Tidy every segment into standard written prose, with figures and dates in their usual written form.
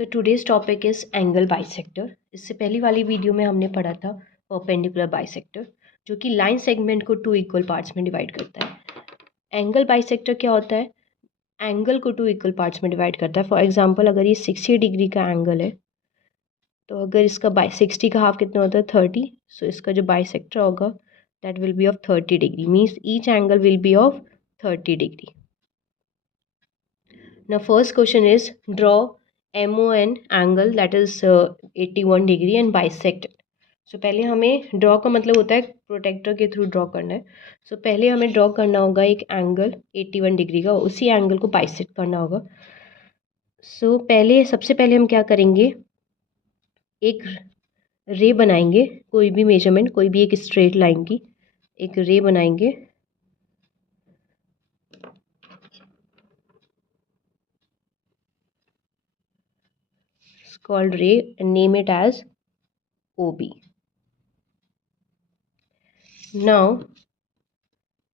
तो today's topic is angle bisector. इससे पहली वाली वीडियो में हमने पढ़ा था परपेंडिकुलर बाइसेक्टर, जो कि लाइन सेगमेंट को टू इक्वल पार्ट्स में डिवाइड करता है। एंगल बाइसेक्टर क्या होता है? एंगल को टू इक्वल पार्ट्स में डिवाइड करता है। फॉर एग्जांपल, अगर ये 60 डिग्री का एंगल है, तो अगर इसका 60 का हाफ कितना होता है 30, सो इसका जो बाइसेक्टर होगा that will be of 30 degree, means each angle will be of 30 degree. Now first question is draw MON angle that is 81 degree and bisect it. So पहले हमें ड्रॉ का मतलब होता है प्रोटेक्टर के थ्रू ड्रॉ करना है। So पहले हमें ड्रॉ करना होगा एक एंगल 81 डिग्री का, उसी एंगल को बाइसेक्ट करना होगा। So सबसे पहले हम क्या करेंगे, एक रे बनाएंगे, कोई भी मेजरमेंट, कोई भी एक स्ट्रेट लाइन की एक रे बनाएंगे। Called ray and name it as OB. Now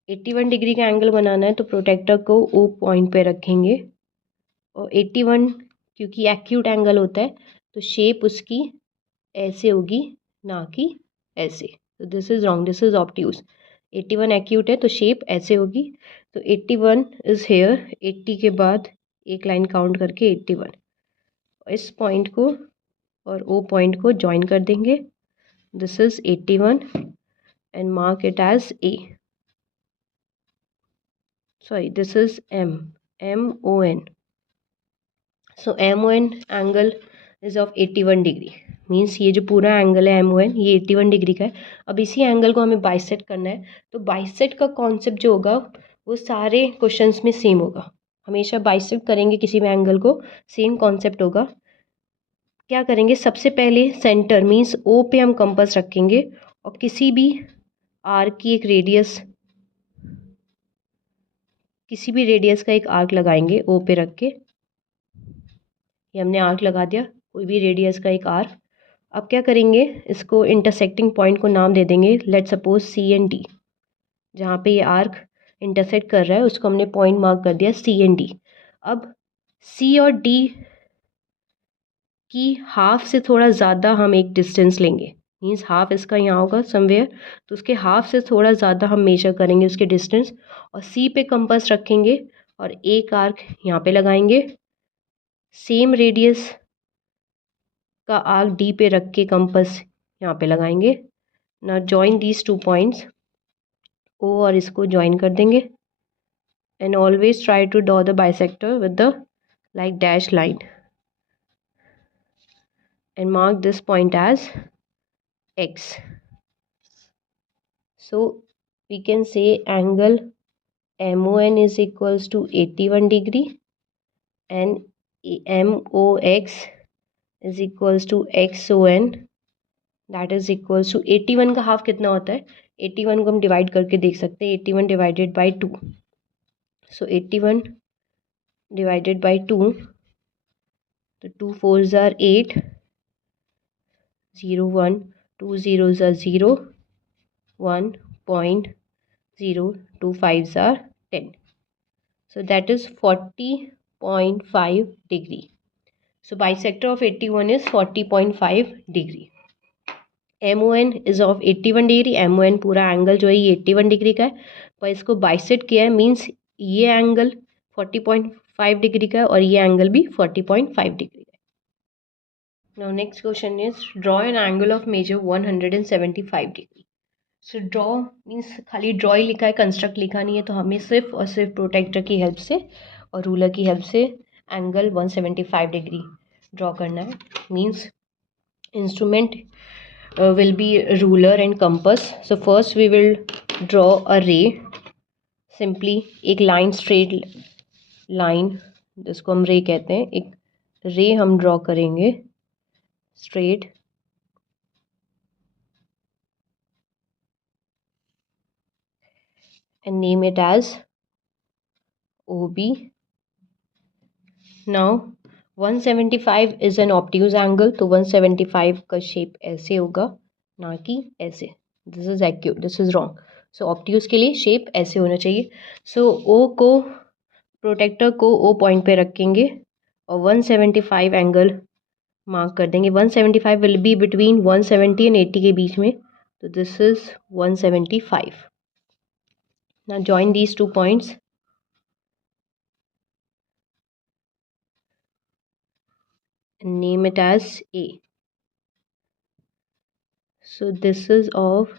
81 degree का एंगल बनाना है तो प्रोटेक्टर को O पॉइंट पे रखेंगे, और 81 क्योंकि एक्यूट एंगल होता है तो शेप उसकी ऐसे होगी, ना कि ऐसे। तो this is wrong, this is obtuse. 81 acute है तो शेप ऐसे होगी। तो 81 इज़ हेयर, 80 के बाद एक लाइन काउंट करके 81, इस पॉइंट को और O पॉइंट को ज्वाइन कर देंगे। This is 81 and mark it as A. Sorry, this is MON. So MON angle is of 81 degree, means ये जो पूरा एंगल है MON ये 81 डिग्री का है। अब इसी एंगल को हमें बाइसेक्ट करना है, तो बाइसेक्ट का कॉन्सेप्ट जो होगा वो सारे क्वेश्चंस में सेम होगा। हमेशा बाइसेक्ट करेंगे किसी भी एंगल को, सेम कॉन्सेप्ट होगा। क्या करेंगे, सबसे पहले सेंटर मीन्स O पे हम कंपास रखेंगे और किसी भी आर्क की एक रेडियस, किसी भी रेडियस का एक आर्क लगाएंगे O पे रख के। ये हमने आर्क लगा दिया, कोई भी रेडियस का एक आर्क। अब क्या करेंगे, इसको इंटरसेक्टिंग पॉइंट को नाम दे देंगे, let suppose C and D। जहाँ पे ये आर्क इंटरसेक्ट कर रहा है उसको हमने पॉइंट मार्क कर दिया C एंड D। अब C और D की हाफ से थोड़ा ज़्यादा हम एक डिस्टेंस लेंगे, मीन्स हाफ इसका यहाँ होगा समवेयर, तो उसके हाफ से थोड़ा ज़्यादा हम मेजर करेंगे उसके डिस्टेंस, और C पे कंपास रखेंगे और एक आर्क यहाँ पे लगाएंगे। सेम रेडियस का आर्क डी पे रख के कंपास यहाँ पे लगाएंगे। ना join these two points, O और इसको जॉइन कर देंगे, and always try to draw the bisector with the like dash line and mark this point as X. So we can say angle MON is equals to 81 degree and MOX is equals to XON, that is equals to 81 का half कितना होता है, 81 को हम divide करके देख सकते हैं, 81 divided by 2। So 81 divided by 2, तो 2 4s are 8, 0 1, 2 0s are 0, 1.0, 2 5s are 10. So that is 40.5 degree. So bisector of 81 is 40.5 degree. MON is of 81 degree. MON पूरा एंगल जो है ये 81 डिग्री का है, पर इसको बाइसेक्ट किया है, मीन्स ये एंगल 40.5 डिग्री का है और ये एंगल भी 40.5 डिग्री का है। Now next question is draw an angle of measure 175 degree. So draw means खाली ड्रॉ ही लिखा है, कंस्ट्रक्ट लिखा नहीं है, तो हमें सिर्फ और सिर्फ प्रोटेक्टर की हेल्प से और रूलर की हेल्प से एंगल 175 डिग्री ड्रॉ करना है। Means instrument will be ruler and compass. So first we will draw a ray, simply एक line, straight line, जिसको हम रे कहते हैं, एक रे हम ड्रॉ करेंगे straight, and name it as OB. Now 175 is an obtuse angle, तो 175 का शेप ऐसे होगा, ना कि ऐसे। This is acute, this is wrong. So obtuse के लिए शेप ऐसे होना चाहिए। सो ओ को, प्रोटेक्टर को ओ पॉइंट पे रखेंगे और 175 एंगल मार्क कर देंगे. 175 विल बी बिटवीन 170 एंड 80 के बीच में. तो this is 175. Now join these 2 points. Name it as A. So this is of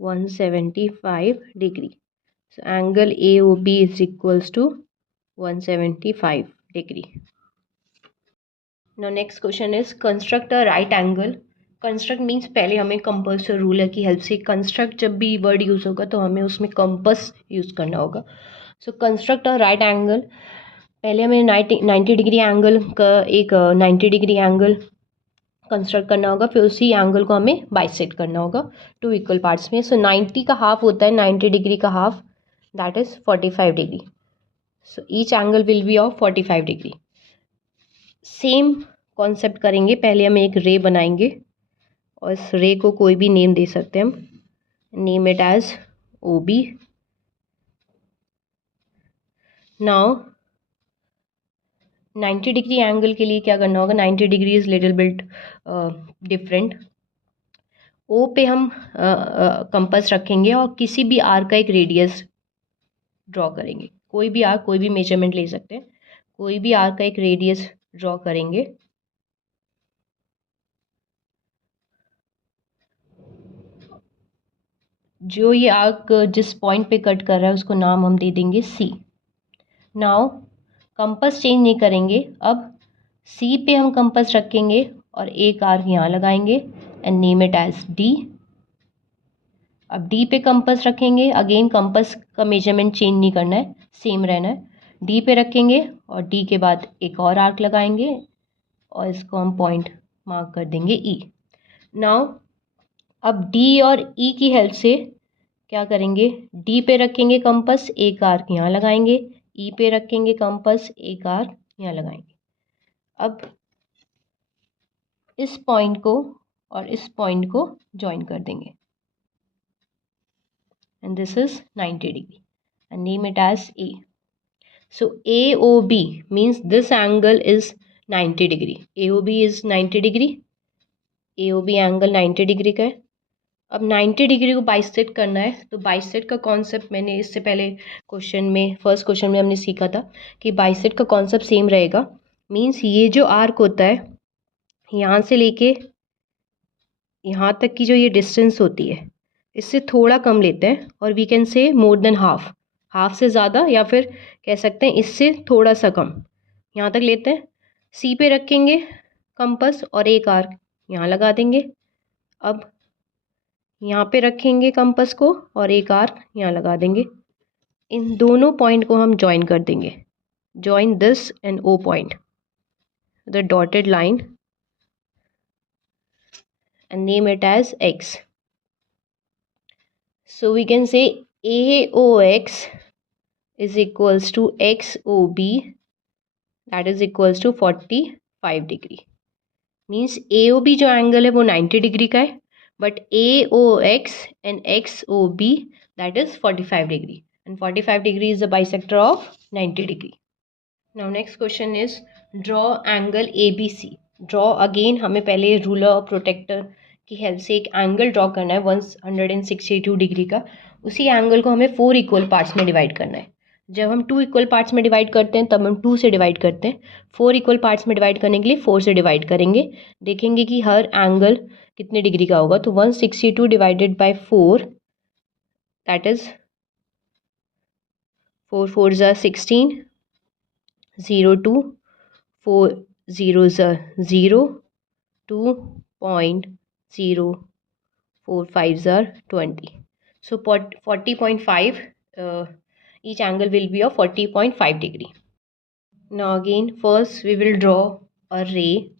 175 degree. So angle AOB is equals to 175 degree. Now next question is construct a right angle. Construct means पहले हमें compass और ruler की help से. Construct जब भी word use होगा तो हमें उसमें कंपास यूज़ करना होगा. सो कंस्ट्रक्ट अ राइट एंगल. पहले हमें 90 डिग्री एंगल का एक 90 डिग्री एंगल कंस्ट्रक्ट करना होगा. फिर उसी एंगल को हमें बाइसेक्ट करना होगा 2 इक्वल पार्ट्स में. सो 90 का हाफ होता है 90 डिग्री का half, that is 45 degree. So each angle will be of 45 degree. Same concept करेंगे. पहले हम एक रे बनाएंगे और इस रे को कोई भी नेम दे सकते हैं हम. Name it as OB. Now 90 degree angle के लिए क्या करना होगा. 90 degree is little bit different. O पे हम कंपास रखेंगे और किसी भी आर्क का एक रेडियस ड्रॉ करेंगे. कोई भी आर्क, कोई भी मेजरमेंट ले सकते हैं. कोई भी आर्क का एक रेडियस ड्रॉ करेंगे. जो ये आर्क जिस पॉइंट पे कट कर रहा है उसको नाम हम दे देंगे C. नाउ कंपास चेंज नहीं करेंगे. अब C पे हम कंपास रखेंगे और एक आर्क यहाँ लगाएंगे and name it as D. अब D पे कंपास रखेंगे. अगेन कंपास का मेजरमेंट चेंज नहीं करना है, सेम रहना है. D पे रखेंगे और D के बाद एक और आर्क लगाएंगे और इसको हम पॉइंट मार्क कर देंगे E. नाउ अब D और E की हेल्प से क्या करेंगे. D पे रखेंगे कंपास, एक आर्क यहाँ लगाएंगे. E पे रखेंगे कंपास, एक आर्क यहाँ लगाएंगे. अब इस पॉइंट को और इस पॉइंट को ज्वाइन कर देंगे and this is 90 degree and name it as A. So AOB means this angle is 90 degree. AOB is 90 degree. AOB angle 90 degree का है. अब 90 डिग्री को बाइसेक्ट करना है. तो बाइसेक्ट का कॉन्सेप्ट मैंने इससे पहले क्वेश्चन में, फर्स्ट क्वेश्चन में हमने सीखा था कि बाइसेक्ट का कॉन्सेप्ट सेम रहेगा. मीन्स ये जो आर्क होता है यहाँ से लेके यहाँ तक की जो ये डिस्टेंस होती है इससे थोड़ा कम लेते हैं और वी कैन से मोर देन हाफ. हाफ से ज़्यादा या फिर कह सकते हैं इससे थोड़ा सा कम यहाँ तक लेते हैं. C पे रखेंगे कंपास और एक आर्क यहाँ लगा देंगे. अब यहाँ पे रखेंगे कंपास को और एक आर्क यहाँ लगा देंगे. इन दोनों पॉइंट को हम ज्वाइन कर देंगे. Join this and O point, the dotted line, and name it as X. So we can say AOX is equals to XOB, that is equals to 45 degree. Means AOB जो angle है वो 90 degree का है, but AOX and XOB that is 45 degree and 45 degree is the bisector of 90 degree. Now next question is draw angle ABC. Draw again हमें पहले ruler और protector की help से एक एंगल ड्रॉ करना है 162 डिग्री का. उसी एंगल को हमें 4 इक्वल पार्ट्स में डिवाइड करना है. जब हम 2 इक्वल पार्ट्स में डिवाइड करते हैं तब हम 2 से डिवाइड करते हैं. 4 इक्वल पार्ट्स में डिवाइड करने के लिए 4 से डिवाइड करेंगे. देखेंगे कि हर एंगल कितने डिग्री का होगा. तो 162 divided by 4, that is 4 4s are 16, 0 2, 4 zeros are 0, 2.045s are 20. So 40.5, each angle will be of 40.5 degree. Now again first we will draw a ray.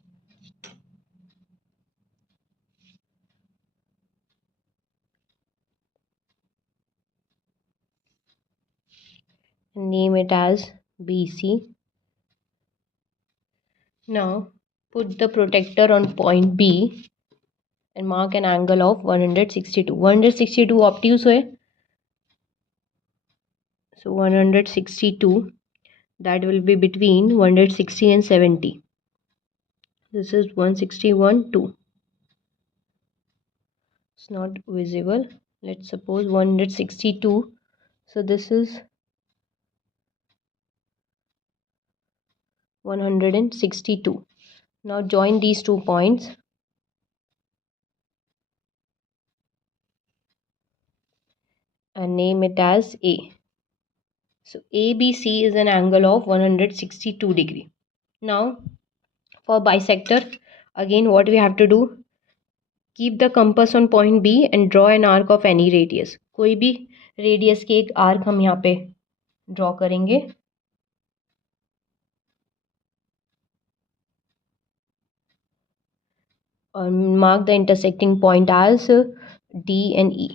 Name it as BC. Now put the protector on point B and mark an angle of 162. 162 obtuse है. So 162, that will be between 160 and 70. This is 161, 2. It's not visible. Let's suppose 162. So this is 162. Now join these 2 points and name it as A. So ABC is an angle of 162 degree. Now for bisector, again what we have to do, keep the compass on point B and draw an arc of any radius. कोई भी radius के एक arc हम यहाँ पे draw करेंगे. और mark the intersecting point as D and E.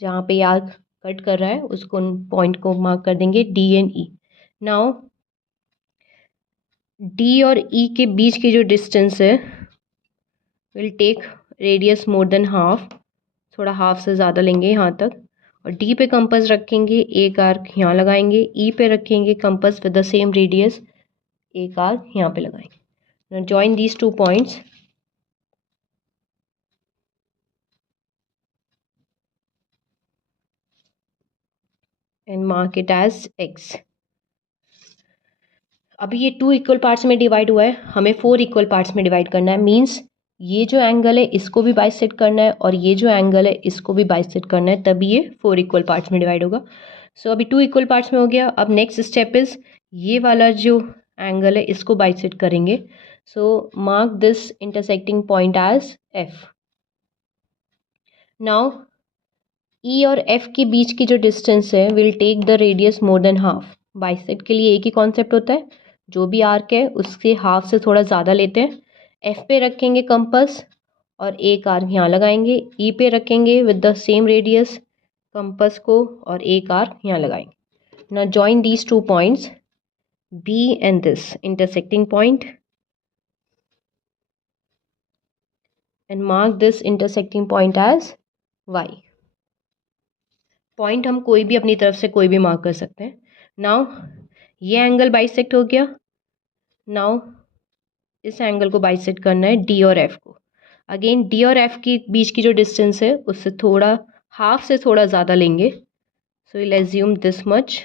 जहाँ पे आर्क कट कर रहा है उसको पॉइंट को मार्क कर देंगे D and E. Now D और E के बीच की जो डिस्टेंस है will take radius more than half, थोड़ा हाफ से ज़्यादा लेंगे यहाँ तक. और D पे कंपास रखेंगे, एक आर्क यहाँ लगाएंगे. E पे रखेंगे compass with the same radius, एक आर्क यहाँ पे लगाएंगे. Now join these 2 points and mark it as X. अभी ये 2 इक्वल पार्ट्स में डिवाइड हुआ है, हमें 4 इक्वल पार्ट्स में डिवाइड करना है. मीन्स ये जो एंगल है इसको भी बाइसेक्ट करना है और ये जो एंगल है इसको भी बाइसेक्ट करना है, तभी ये 4 इक्वल पार्ट्स में डिवाइड होगा. सो अभी 2 इक्वल पार्ट्स में हो गया. अब नेक्स्ट स्टेप इज ये वाला जो एंगल है इसको बाइसेक्ट करेंगे. So mark this intersecting point as F. Now E और F के बीच की जो डिस्टेंस है will take the radius more than half. Bisect के लिए एक ही कॉन्सेप्ट होता है, जो भी आर्क है उसके हाफ से थोड़ा ज़्यादा लेते हैं. F पे रखेंगे कंपास और एक आर्क यहाँ लगाएंगे. E पे रखेंगे with the same radius compass को और एक आर्क यहाँ लगाएंगे. Now join these 2 points B and this intersecting point and mark this intersecting point as Y. Point हम कोई भी अपनी तरफ से कोई भी मार्क कर सकते हैं. नाउ ये एंगल बाइसेक्ट हो गया. नाउ इस एंगल को बाइसेक्ट करना है D और F को. अगेन D और F के बीच की जो डिस्टेंस है उससे थोड़ा हाफ से थोड़ा ज़्यादा लेंगे. So will assume this much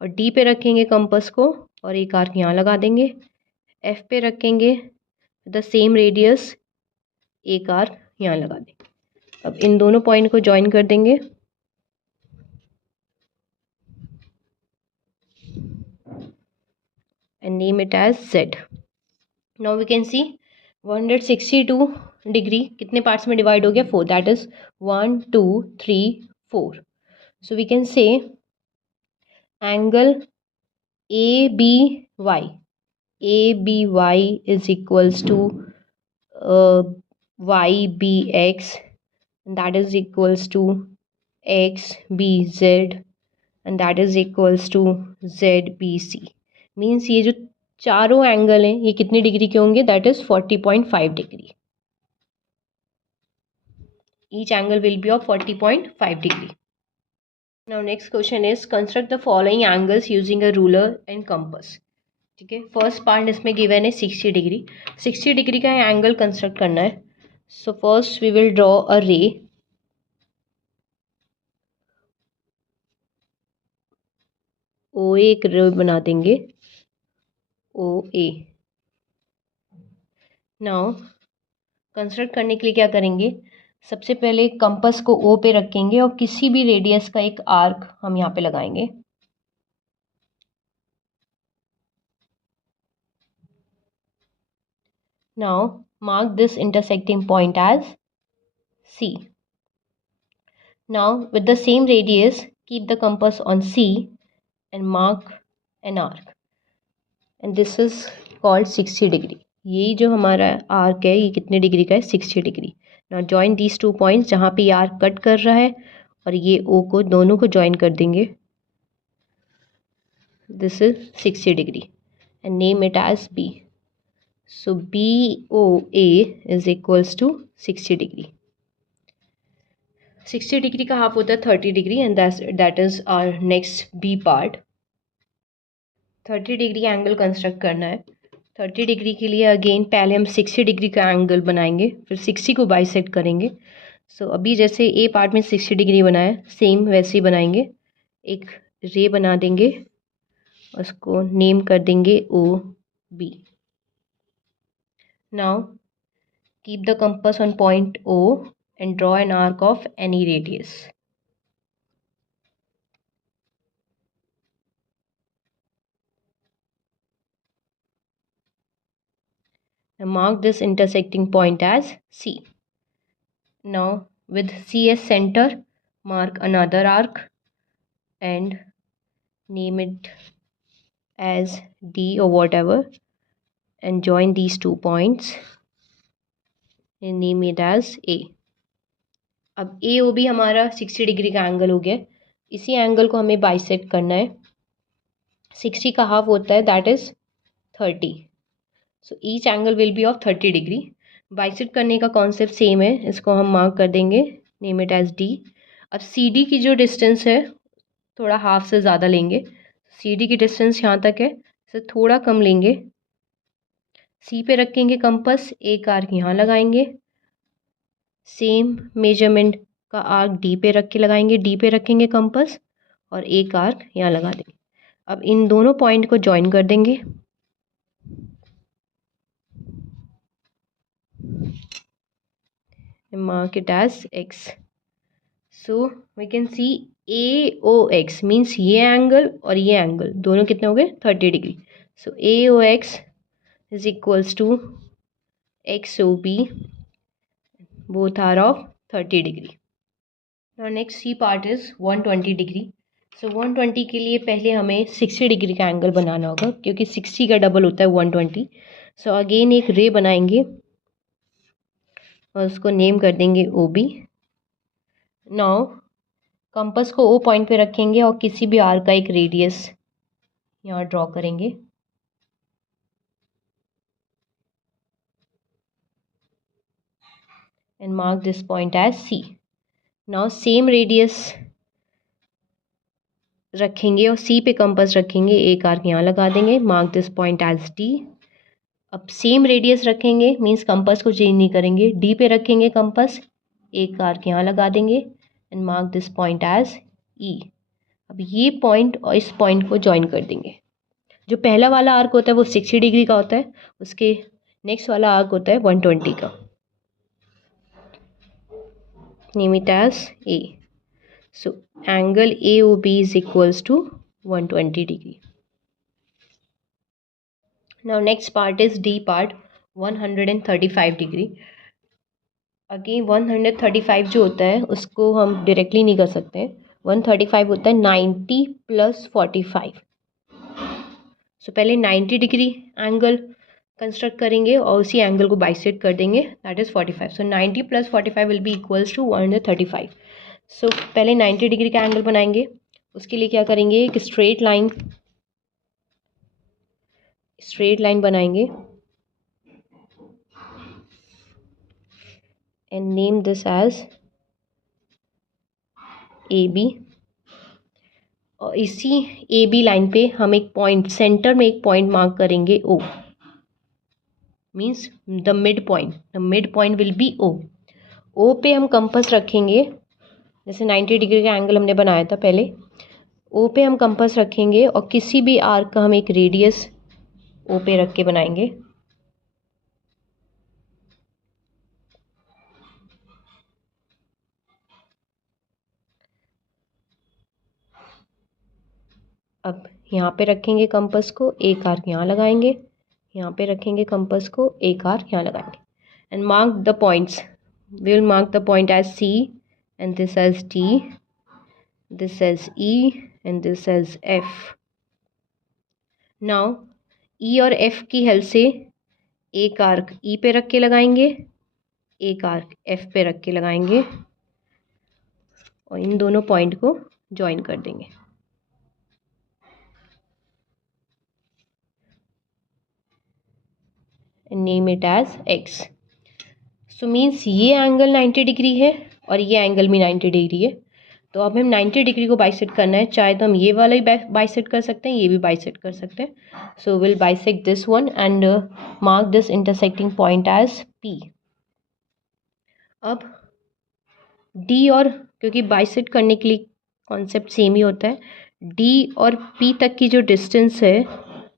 और D पे रखेंगे कंपास को और एक आर्क यहाँ लगा देंगे. F पे रखेंगे द सेम रेडियस, एक आर्क यहाँ लगा देंगे. अब इन दोनों पॉइंट को ज्वाइन कर देंगे and name it as Z. Now we can see 162 degree कितने पार्ट्स में डिवाइड हो गया? 4. That is 1 2 3 4. So we can say angle ABY is equals to YBX, and that is equals to XBZ, and that is equals to ZBC. Means ये जो चारों angle हैं ये कितने डिग्री के होंगे? That is 40.5 degree. Each angle will be of 40.5 degree. Now next question is construct the following angles using a ruler and compass. ठीक है, फर्स्ट पार्ट इसमें गिवन है 60 डिग्री. 60 डिग्री का एंगल कंस्ट्रक्ट करना है. So first we will draw a ray. O एक रे बना देंगे, OA. नाउ कंस्ट्रक्ट करने के लिए क्या करेंगे? सबसे पहले कंपास को O पे रखेंगे और किसी भी रेडियस का एक आर्क हम यहाँ पे लगाएंगे. Now mark this intersecting point as C. Now with the same radius keep the compass on C and mark an arc, and this is called 60 degree. ये जो हमारा आर्क है ये कितने डिग्री का है? 60 degree. Now join these 2 points जहाँ पे आर्क कट कर रहा है और ये O को, दोनों को ज्वाइन कर देंगे. This is 60 degree and name it as B. So BOA is equals to 60 degree. 60 degree का हाफ होता है 30 degree and that is our next B part. 30 degree angle construct करना है. 30 डिग्री के लिए अगेन पहले हम 60 डिग्री का एंगल बनाएंगे, फिर 60 को बाइसेक्ट करेंगे। सो अभी जैसे ए पार्ट में 60 डिग्री बनाया, सेम वैसे ही बनाएंगे। एक रे बना देंगे, उसको नेम कर देंगे O B. Now keep the compass on point O and draw an arc of any radius. Mark this intersecting point as C. Now with C as center, mark another arc and name it as D or whatever, and join these 2 points and name it as A. अब ए O B हमारा 60 degree का angle हो गया। इसी angle को हमें bisect करना है। 60 का हाफ होता है, that is 30। So each angle will be of 30 degree. Bisect करने का कॉन्सेप्ट सेम है, इसको हम मार्क कर देंगे, नेम इट एज डी। अब सी डी की जो डिस्टेंस है थोड़ा हाफ से ज़्यादा लेंगे। सी डी की डिस्टेंस यहाँ तक है, इसे थोड़ा कम लेंगे। सी पे रखेंगे कंपास, एक आर्क यहाँ लगाएंगे, सेम मेजरमेंट का आर्क डी पे रख के लगाएंगे, डी पे रखेंगे कंपास और एक आर्क यहाँ लगा देंगे। अब इन दोनों पॉइंट को ज्वाइन कर देंगे। Mark it as X. So we can see AOX means ये एंगल और ये एंगल दोनों कितने हो गए, 30 degree. So AOX is equals to XOB, both are of 30 degree. Now next C part is 120 degree. So 120 के लिए पहले हमें 60 डिग्री का एंगल बनाना होगा, क्योंकि 60 का डबल होता है 120। सो अगेन एक रे बनाएंगे और उसको नेम कर देंगे ओ बी। नाउ कंपास को ओ पॉइंट पे रखेंगे और किसी भी आर्क का एक रेडियस यहाँ ड्रॉ करेंगे। And mark this point as C. Now same radius रखेंगे और सी पे कंपास रखेंगे, एक आर्क यहाँ लगा देंगे, mark this point as D. अब सेम रेडियस रखेंगे, मीन्स कंपास को चेंज नहीं करेंगे, डी पे रखेंगे कंपास, एक आर्क यहाँ लगा देंगे and mark this point as E. अब ये पॉइंट और इस पॉइंट को ज्वाइन कर देंगे। जो पहला वाला आर्क होता है वो 60 डिग्री का होता है, उसके नेक्स्ट वाला आर्क होता है 120 का। Name it as A. So angle A O B is equals to 120 degree. Now next part is D part, 135 degree. Again 135 जो होता है उसको हम डायरेक्टली नहीं कर सकते। 135 होता है 90 + 45। सो पहले 90 डिग्री एंगल कंस्ट्रक्ट करेंगे और उसी एंगल को बाइसेक्ट कर देंगे, that is 45। So 90 + 45 will be equals to 135। So पहले 90 डिग्री का एंगल बनाएंगे। उसके लिए क्या करेंगे, एक स्ट्रेट लाइन बनाएंगे and name this as A B. और इसी ए बी लाइन पे हम एक पॉइंट, सेंटर में एक पॉइंट मार्क करेंगे O, means the mid point will be O. O पे हम कंपास रखेंगे, जैसे 90 डिग्री का एंगल हमने बनाया था पहले, ओ पे हम कंपास रखेंगे और किसी भी आर्क का हम एक रेडियस ओ पे रख के बनाएंगे। अब यहाँ पे रखेंगे कंपास को, एक आर्क यहाँ लगाएंगे, यहाँ पे रखेंगे कंपास को, एक आर्क यहाँ लगाएंगे and mark the points. We will mark the point as C and this as D, this as E and this as F. Now E और एफ की हेल्प से एक आर्क ई पे रख के लगाएंगे, एक आर्क एफ पे रख के लगाएंगे और इन दोनों पॉइंट को ज्वाइन कर देंगे। Name it as X. So means ये एंगल 90 डिग्री है और ये एंगल भी 90 डिग्री है। तो अब हम 90 डिग्री को बाइसेक्ट करना है, चाहे तो हम ये वाला ही बाइसेक्ट कर सकते हैं, ये भी बाइसेक्ट कर सकते हैं. So will bisect this one and mark this intersecting point as P. अब D और, क्योंकि बाइसेक्ट करने के लिए कॉन्सेप्ट सेम ही होता है, D और P तक की जो डिस्टेंस है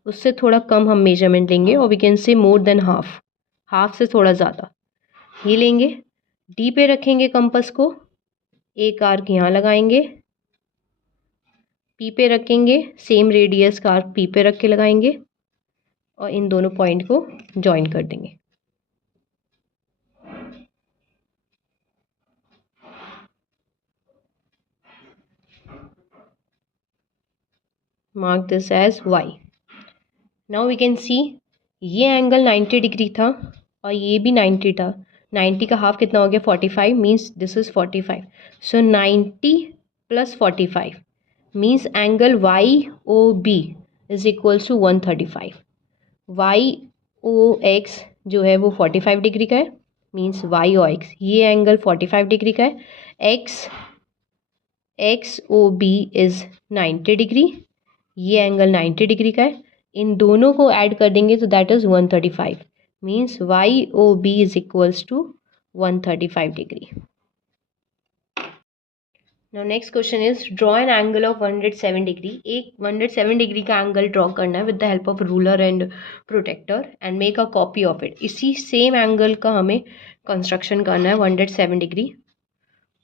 उससे थोड़ा कम हम मेजरमेंट लेंगे, और वी कैन से मोर देन हाफ, हाफ से थोड़ा ज़्यादा ये लेंगे. D पे रखेंगे कंपास को, एक आर्क यहाँ लगाएंगे, P पे रखेंगे, सेम रेडियस का आर्क P पे रख के लगाएंगे और इन दोनों पॉइंट को ज्वाइन कर देंगे. Mark this as Y. Now we can see ये एंगल 90 डिग्री था और ये भी 90 था. 90 का हाफ कितना हो गया? 45. Means this is 45. So 90 plus 45 means angle YOB is equals to 135. YOX जो है वो 45 डिग्री का है, मीन्स YOX ये एंगल 45 डिग्री का है. XOB इज 90 डिग्री, ये एंगल 90 डिग्री का है. इन दोनों को ऐड कर देंगे तो that is 135. Means YOB is equals to 135 degree. Now next question is draw an angle of 107 degree. एक 107 डिग्री का एंगल ड्रॉ करना है with the help of ruler and protractor and make a copy of it. इसी same angle का हमें construction करना है 107 degree,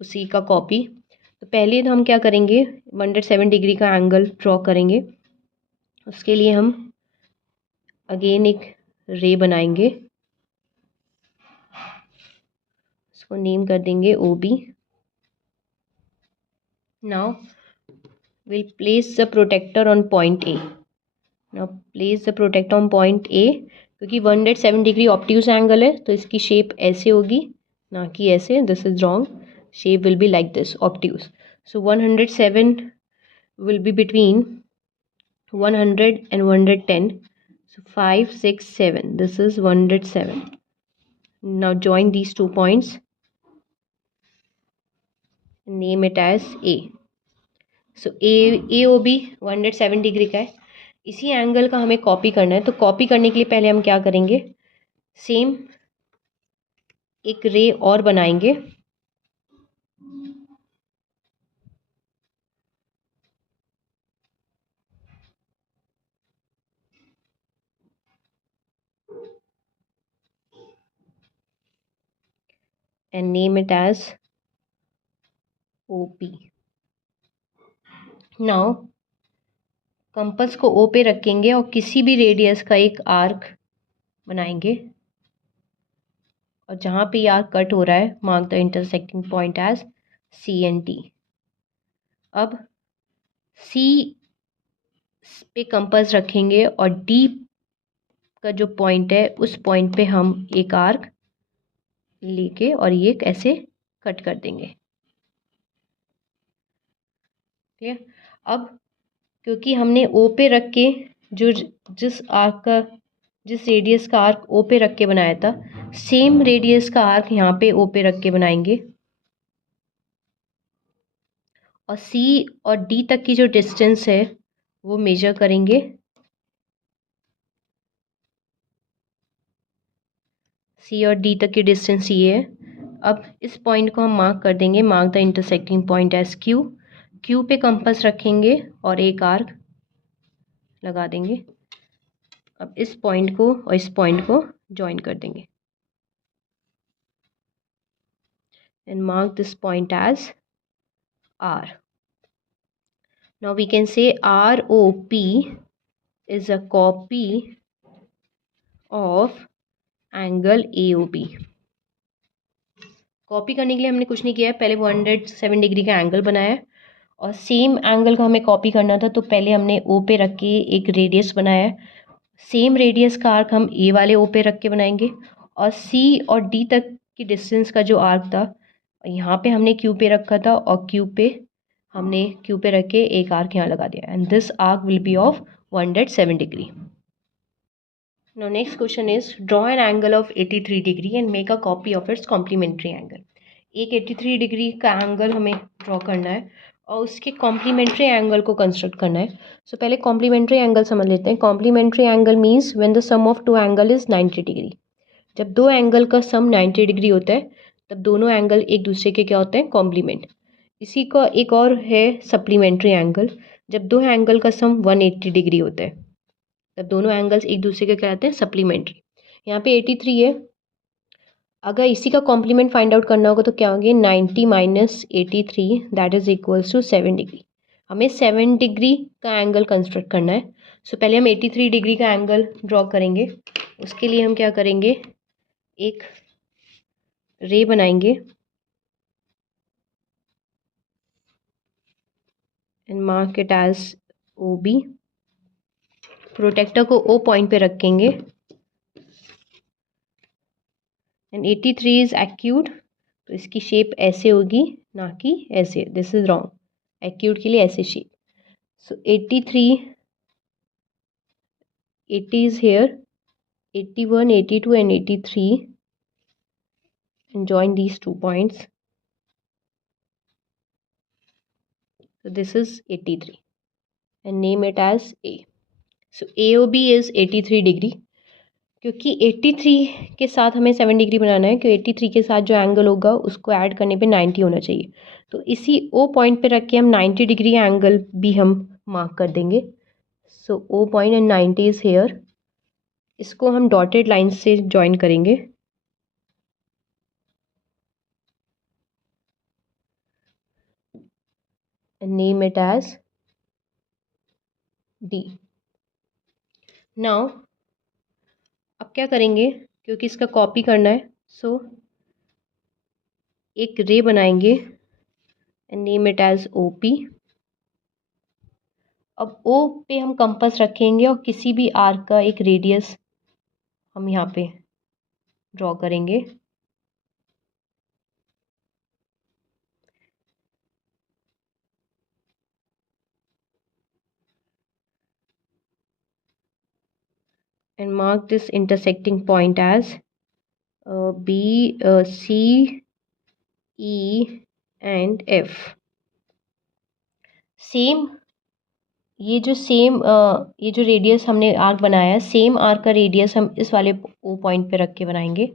उसी का कॉपी. तो पहले तो हम क्या करेंगे, 107 डिग्री का एंगल ड्रॉ करेंगे. उसके लिए हम अगेन एक रे बनाएंगे, उसको नेम कर देंगे OB. Now we'll place the protector on point A. Now place the protector on point A. क्योंकि 107 डिग्री ऑब्ट्यूज एंगल है तो इसकी शेप ऐसे होगी, ना कि ऐसे. This is wrong. Shape will be like this, obtuse. So 107 will be between 100 and 110. So 5, 6, 7. This is 107. Now join these 2 points. Name it as A. So AOB 107 degree का है. इसी एंगल का हमें कॉपी करना है. तो कॉपी करने के लिए पहले हम क्या करेंगे, सेम एक रे और बनाएंगे. And name it as OP. Now compass को O पे रखेंगे और किसी भी रेडियस का एक आर्क बनाएंगे, और जहाँ पे आर्क कट हो रहा है mark the intersecting point as C and D. अब C पे कंपास रखेंगे और D का जो पॉइंट है उस पॉइंट पे हम एक आर्क लेके और ये ऐसे कट कर देंगे. क्लियर. अब क्योंकि हमने O पे रख के जो जिस रेडियस का आर्क O पे रख के बनाया था, सेम रेडियस का आर्क यहाँ पे O पे रख के बनाएंगे, और C और D तक की जो डिस्टेंस है वो मेजर करेंगे. C और D तक की डिस्टेंस ये है. अब इस पॉइंट को हम मार्क कर देंगे, mark the intersecting point as Q. Q पे कंपास रखेंगे और एक आर्क लगा देंगे. अब इस पॉइंट को और इस पॉइंट को ज्वाइन कर देंगे and mark this point as R. Now we can say ROP is a copy of angle AOB. Copy करने के लिए हमने कुछ नहीं किया है, पहले 107 डिग्री का एंगल बनाया है और सेम एंगल को हमें कॉपी करना था, तो पहले हमने O पे रख के एक रेडियस बनाया है. सेम रेडियस का आर्क हम A वाले O पे रख के बनाएंगे, और C और D तक की डिस्टेंस का जो आर्क था यहाँ पे हमने Q पे रखा था, और Q पे रख के एक आर्क यहाँ लगा दिया, and this arc will be of 107 degree. Now next question is draw an angle of 83 degree and make a copy of its complementary angle. एक 83 डिग्री का एंगल हमें ड्रॉ करना है और उसके कॉम्प्लीमेंट्री एंगल को कंस्ट्रक्ट करना है। सो पहले कॉम्प्लीमेंट्री एंगल समझ लेते हैं। Complementary angle means when the sum of two angle is 90 degree. जब दो एंगल का सम 90 डिग्री होता है तब दोनों एंगल एक दूसरे के क्या होते हैं, कॉम्प्लीमेंट। इसी का एक और है सप्लीमेंट्री एंगल। जब दो एंगल का सम 180 डिग्री होता है तब दोनों एंगल्स एक दूसरे के क्या होते हैं, सप्लीमेंट्री। यहाँ पे 83 है, अगर इसी का कॉम्प्लीमेंट फाइंड आउट करना होगा तो क्या होंगे, 90 minus 83 that is equals to 7 degree. हमें 7 डिग्री का एंगल कंस्ट्रक्ट करना है। सो पहले हम 83 डिग्री का एंगल ड्रॉ करेंगे। उसके लिए हम क्या करेंगे, एक रे बनाएंगे and mark it as OB। Protractor को O पॉइंट पे रखेंगे एंड 83 इज एक्यूट, तो इसकी शेप ऐसे होगी ना कि ऐसे, दिस इज रॉन्ग। एक्यूट के लिए ऐसे shape. So 83, 80 is here, 81, 82 and 83, and join these 2 points. So this is 83 and name it as A. So AOB is 83 degree. क्योंकि 83 के साथ हमें 7 डिग्री बनाना है, क्योंकि 83 के साथ जो एंगल होगा उसको ऐड करने पे 90 होना चाहिए। तो इसी O पॉइंट पे रख के हम 90 डिग्री एंगल भी हम मार्क कर देंगे। सो O point and 90 is here. इसको हम डॉटेड लाइन से ज्वाइन करेंगे and name it as D. Now अब क्या करेंगे, क्योंकि इसका कॉपी करना है, सो एक रे बनाएंगे and name it as OP। अब O पे हम कंपास रखेंगे और किसी भी आर्क का एक रेडियस हम यहाँ पे ड्रॉ करेंगे। and mark this intersecting point as B, C, E and F। Same ये जो रेडियस हमने आर्क बनाया है, सेम आर्क का रेडियस हम इस वाले O पॉइंट पे रख के बनाएंगे।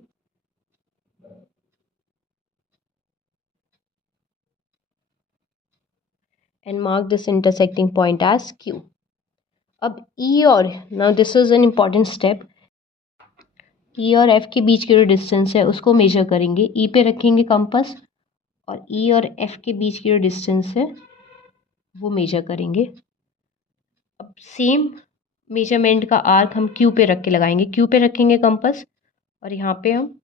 and mark this intersecting point as Q। अब E और, now this is an important step, E और F के बीच की जो डिस्टेंस है उसको मेजर करेंगे। E पे रखेंगे कंपास और E और F के बीच की जो डिस्टेंस है वो मेजर करेंगे। अब सेम मेजरमेंट का आर्क हम Q पे रख के लगाएंगे। Q पे रखेंगे कंपास और यहाँ पे हम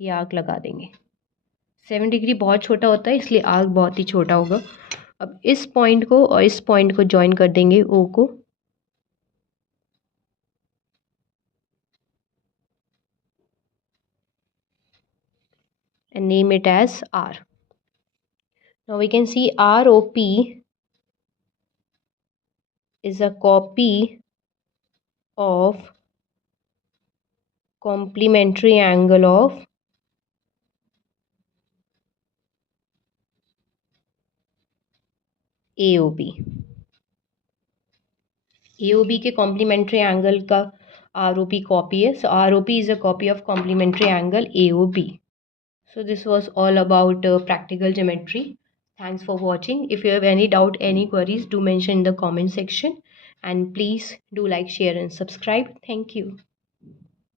ये आर्क लगा देंगे। 7 डिग्री बहुत छोटा होता है इसलिए आर्क बहुत ही छोटा होगा। अब इस पॉइंट को और इस पॉइंट को ज्वाइन कर देंगे O को and name it as R। Now we can see ROP is a copy of complementary angle of AOB। AOB के complementary angle का ROP copy है, so ROP is a copy of complementary angle AOB। So this was all about practical geometry. Thanks for watching. If you have any doubt, any queries, do mention in the comment section, and please do like, share and subscribe. Thank you.